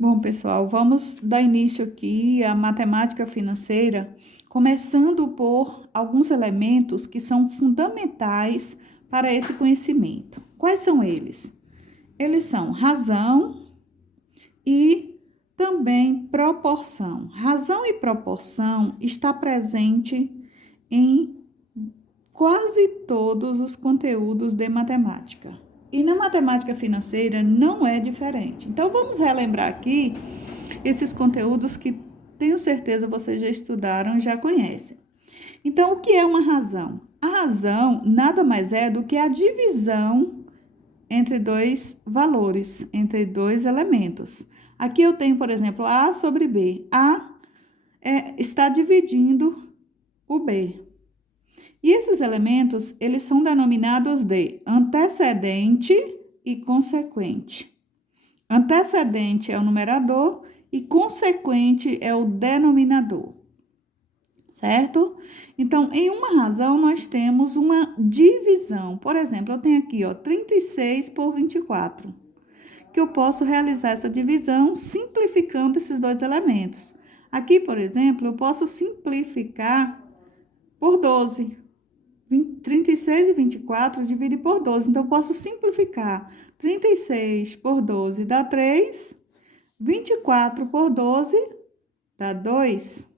Bom, pessoal, vamos dar início aqui à matemática financeira, começando por alguns elementos que são fundamentais para esse conhecimento. Quais são eles? Eles são razão e também proporção. Razão e proporção está presente em quase todos os conteúdos de matemática. E na matemática financeira não é diferente. Então, vamos relembrar aqui esses conteúdos que tenho certeza vocês já estudaram e já conhecem. Então, o que é uma razão? A razão nada mais é do que a divisão entre dois valores, entre dois elementos. Aqui eu tenho, por exemplo, A sobre B. Está dividindo o B. E esses elementos, eles são denominados de antecedente e consequente. Antecedente é o numerador e consequente é o denominador, certo? Então, em uma razão, nós temos uma divisão. Por exemplo, eu tenho aqui, 36 por 24, que eu posso realizar essa divisão simplificando esses dois elementos. Aqui, por exemplo, eu posso simplificar por 12. 36 e 24 divide por 12. Então, eu posso simplificar. 36 por 12 dá 3. 24 por 12 dá 2,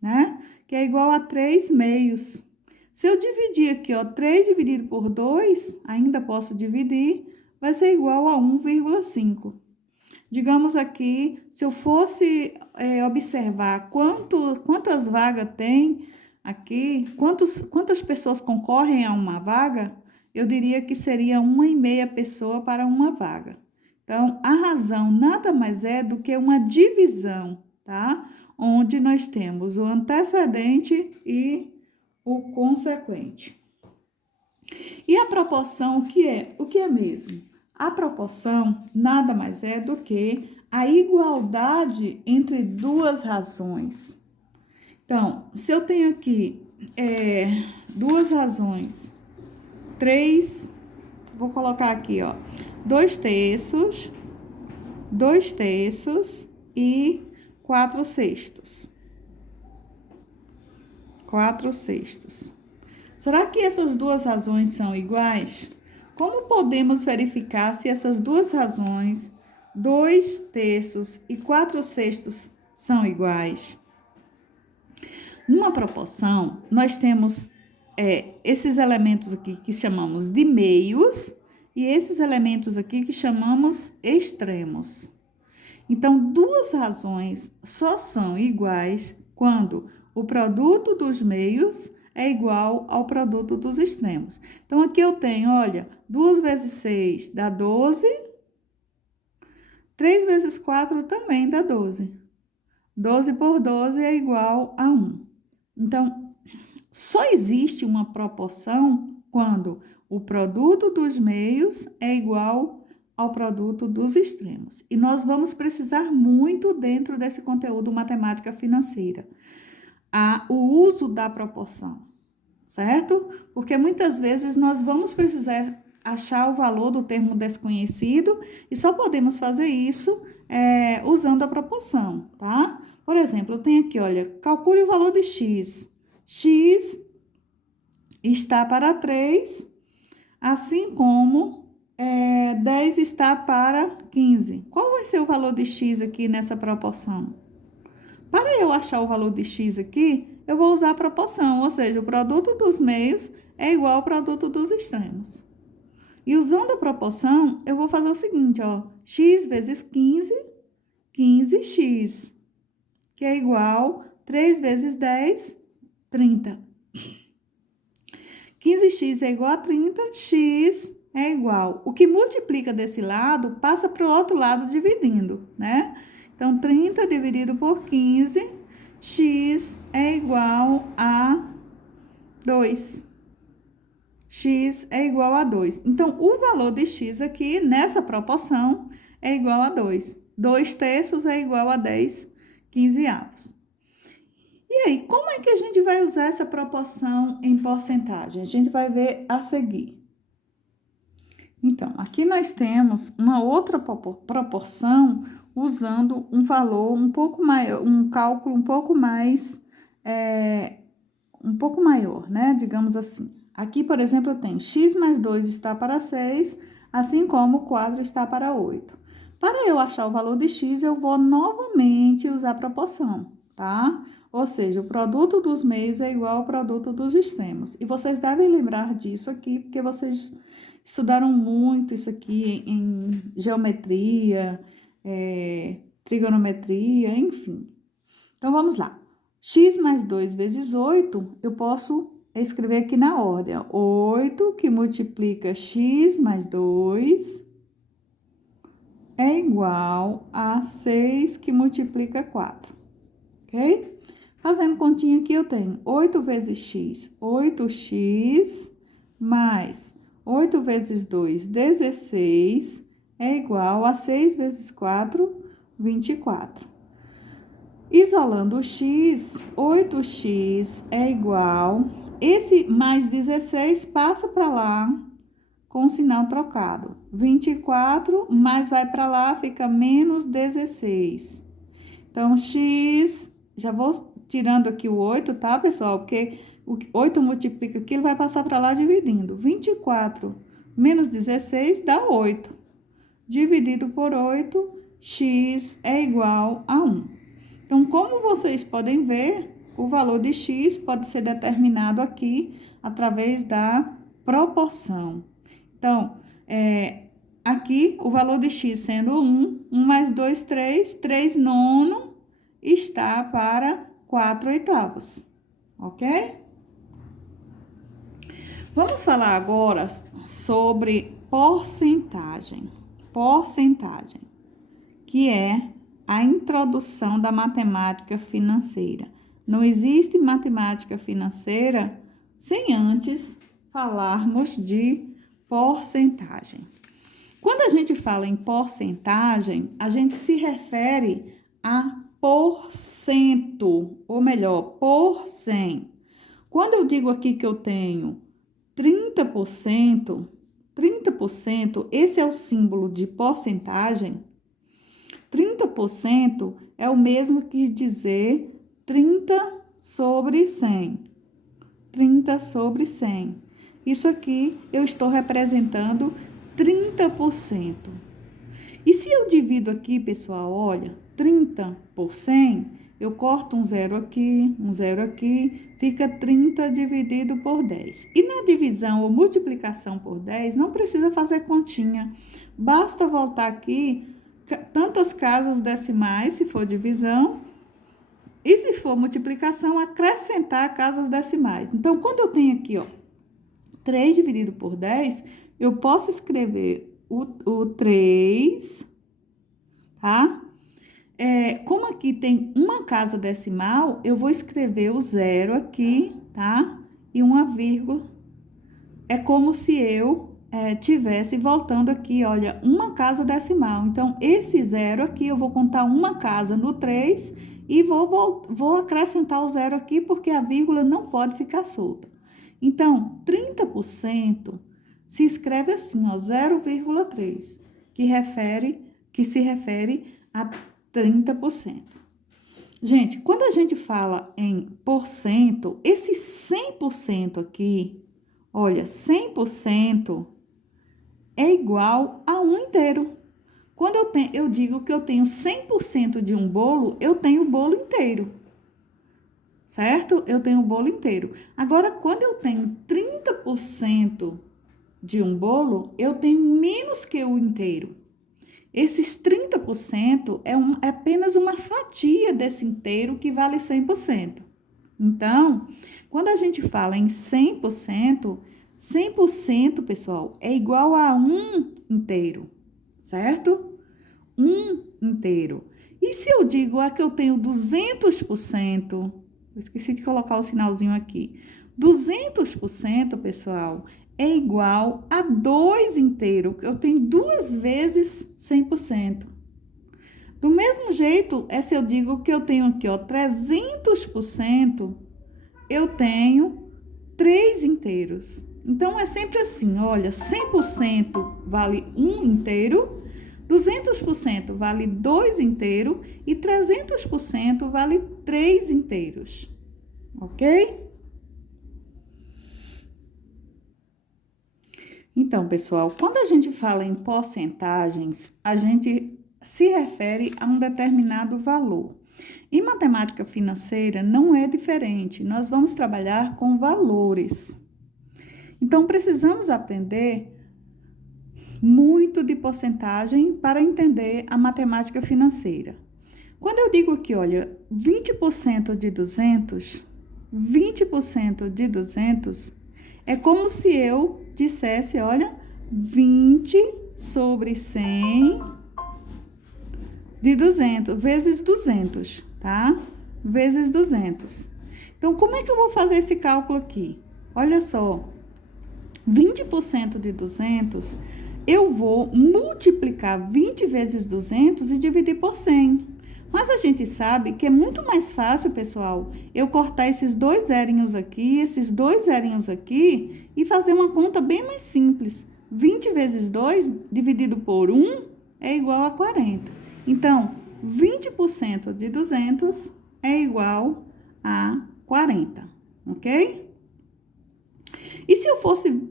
né? Que é igual a 3 meios. Se eu dividir aqui, 3 dividido por 2, ainda posso dividir, vai ser igual a 1,5. Digamos aqui, se eu fosse observar quantas vagas tem aqui, quantas pessoas concorrem a uma vaga, eu diria que seria 1,5 pessoa para uma vaga. Então, a razão nada mais é do que uma divisão, tá? Onde nós temos o antecedente e o consequente. E a proporção, o que é? O que é mesmo? A proporção nada mais é do que a igualdade entre duas razões. Então, se eu tenho aqui duas razões, 3, vou colocar aqui, 2/3, 2/3 e 4/6. 4/6. Será que essas duas razões são iguais? Como podemos verificar se essas duas razões, 2/3 e 4/6, são iguais? Numa proporção, nós temos esses elementos aqui que chamamos de meios e esses elementos aqui que chamamos extremos. Então, duas razões só são iguais quando o produto dos meios é igual ao produto dos extremos. Então, aqui eu tenho, olha, 2 vezes 6 dá 12, 3 vezes 4 também dá 12. 12 por 12 é igual a 1. Então, só existe uma proporção quando o produto dos meios é igual ao produto dos extremos. E nós vamos precisar muito dentro desse conteúdo matemática financeira o uso da proporção, certo? Porque muitas vezes nós vamos precisar achar o valor do termo desconhecido e só podemos fazer isso usando a proporção, tá? Por exemplo, eu tenho aqui, olha, calcule o valor de x. X está para 3, assim como 10 está para 15. Qual vai ser o valor de x aqui nessa proporção? Para eu achar o valor de x aqui, eu vou usar a proporção, ou seja, o produto dos meios é igual ao produto dos extremos. E usando a proporção, eu vou fazer o seguinte, x vezes 15, 15x, que é igual 3 vezes 10, 30. 15x é igual a 30, x é igual. O que multiplica desse lado, passa para o outro lado dividindo, né? Então, 30 dividido por 15, x é igual a 2. X é igual a 2. Então, o valor de x aqui, nessa proporção, é igual a 2. 2/3 é igual a 10 quinzeavos. E aí, como é que a gente vai usar essa proporção em porcentagem? A gente vai ver a seguir. Então, aqui nós temos uma outra proporção usando um valor um pouco maior, um cálculo um pouco maior, né? Digamos assim. Aqui, por exemplo, eu tenho x mais 2 está para 6, assim como o quadro está para 8. Para eu achar o valor de x, eu vou novamente usar a proporção, tá? Ou seja, o produto dos meios é igual ao produto dos extremos. E vocês devem lembrar disso aqui, porque vocês estudaram muito isso aqui em geometria, trigonometria, enfim. Então, vamos lá. X mais 2 vezes 8, eu posso escrever aqui na ordem. 8 que multiplica x mais 2 é igual a 6 que multiplica 4, ok? Fazendo continha aqui, eu tenho 8 vezes x, 8x, mais 8 vezes 2, 16, é igual a 6 vezes 4, 24. Isolando o x, 8x é igual... Esse mais 16 passa para lá com o sinal trocado. 24 mais vai para lá, fica menos 16. Então, x... Já vou tirando aqui o 8, tá, pessoal? Porque o 8 multiplica aqui, ele vai passar para lá dividindo. 24 menos 16 dá 8. Dividido por 8, x é igual a 1. Então, como vocês podem ver, o valor de x pode ser determinado aqui através da proporção. Então, aqui o valor de x sendo 1, 1 mais 2, 3, 3 nono está para 4 oitavos, ok? Vamos falar agora sobre porcentagem. Porcentagem, que é a introdução da matemática financeira. Não existe matemática financeira sem antes falarmos de porcentagem. Quando a gente fala em porcentagem, a gente se refere a por cento, ou melhor, por 100. Quando eu digo aqui que eu tenho 30%, esse é o símbolo de porcentagem. 30% é o mesmo que dizer 30 sobre 100. 30 sobre 100. Isso aqui eu estou representando 30%. E se eu divido aqui, pessoal, olha, 30 por 100, eu corto um zero aqui, fica 30 dividido por 10. E na divisão ou multiplicação por 10, não precisa fazer continha. Basta voltar aqui tantas casas decimais, se for divisão, e se for multiplicação, acrescentar casas decimais. Então, quando eu tenho aqui, ó, 3 dividido por 10, eu posso escrever o 3, tá? Como aqui tem uma casa decimal, eu vou escrever o 0 aqui, tá? E uma vírgula. É como se eu tivesse voltando aqui, olha, uma casa decimal. Então, esse 0 aqui, eu vou contar uma casa no 3 e vou acrescentar o 0 aqui, porque a vírgula não pode ficar solta. Então, 30% se escreve assim, ó, 0,3, que se refere a 30%. Gente, quando a gente fala em porcento, esse 100% aqui, olha, 100% é igual a 1 inteiro. Quando eu digo que eu tenho 100% de um bolo, eu tenho o bolo inteiro. Certo? Eu tenho o bolo inteiro. Agora, quando eu tenho 30% de um bolo, eu tenho menos que o inteiro. Esses 30% é apenas uma fatia desse inteiro que vale 100%. Então, quando a gente fala em 100%, 100%, pessoal, é igual a 1 inteiro, certo? 1 inteiro. E se eu digo que eu tenho 200%, eu esqueci de colocar o sinalzinho aqui. 200%, pessoal, é igual a 2 inteiro. Eu tenho 2 vezes 100%. Do mesmo jeito, se eu digo que eu tenho aqui, ó, 300%, eu tenho 3 inteiros. Então, é sempre assim, olha, 100% vale 1 inteiro, 200% vale 2 inteiros e 300% vale 3 inteiros. Ok? Então, pessoal, quando a gente fala em porcentagens, a gente se refere a um determinado valor. Em matemática financeira não é diferente, nós vamos trabalhar com valores. Então, precisamos aprender muito de porcentagem para entender a matemática financeira. Quando eu digo aqui, olha, 20% de 200, 20% de 200 é como se eu dissesse, olha, 20 sobre 100 de 200, vezes 200, tá? Vezes 200. Então, como é que eu vou fazer esse cálculo aqui? Olha só, 20% de 200, eu vou multiplicar 20 vezes 200 e dividir por 100. Mas a gente sabe que é muito mais fácil, pessoal, eu cortar esses 2 zerinhos aqui, esses 2 zerinhos aqui e fazer uma conta bem mais simples. 20 vezes 2 dividido por 1 é igual a 40. Então, 20% de 200 é igual a 40, ok? E se eu fosse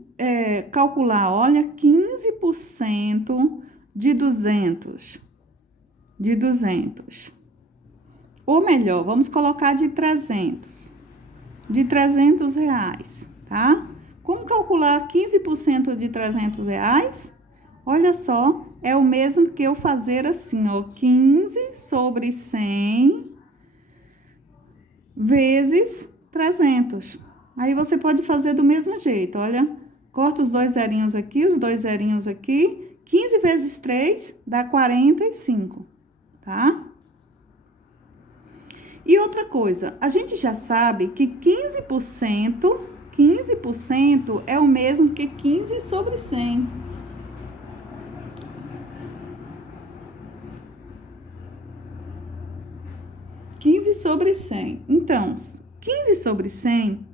calcular, olha, 15% de 200, ou melhor, vamos colocar de 300 reais, tá? Como calcular 15% de 300 reais? Olha só, é o mesmo que eu fazer assim, ó, 15 sobre 100 vezes 300. Aí você pode fazer do mesmo jeito, olha, corta os 2 zerinhos aqui, os 2 zerinhos aqui, 15 vezes 3 dá 45, tá? E outra coisa, a gente já sabe que 15% é o mesmo que 15 sobre 100. Sobre 100. Então, 15 sobre 100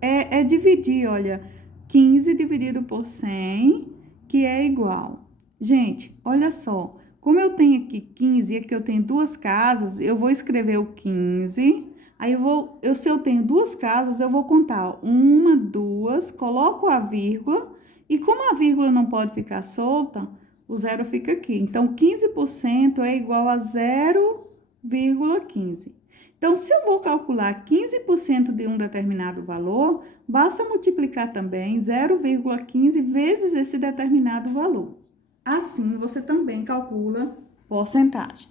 é dividir, olha, 15 dividido por 100, que é igual. Gente, olha só, como eu tenho aqui 15 e aqui eu tenho 2 casas, eu vou escrever o 15, aí se eu tenho 2 casas, eu vou contar 1, 2, coloco a vírgula, e como a vírgula não pode ficar solta, o zero fica aqui. Então, 15% é igual a 0,15. Então, se eu vou calcular 15% de um determinado valor, basta multiplicar também 0,15 vezes esse determinado valor. Assim, você também calcula porcentagem.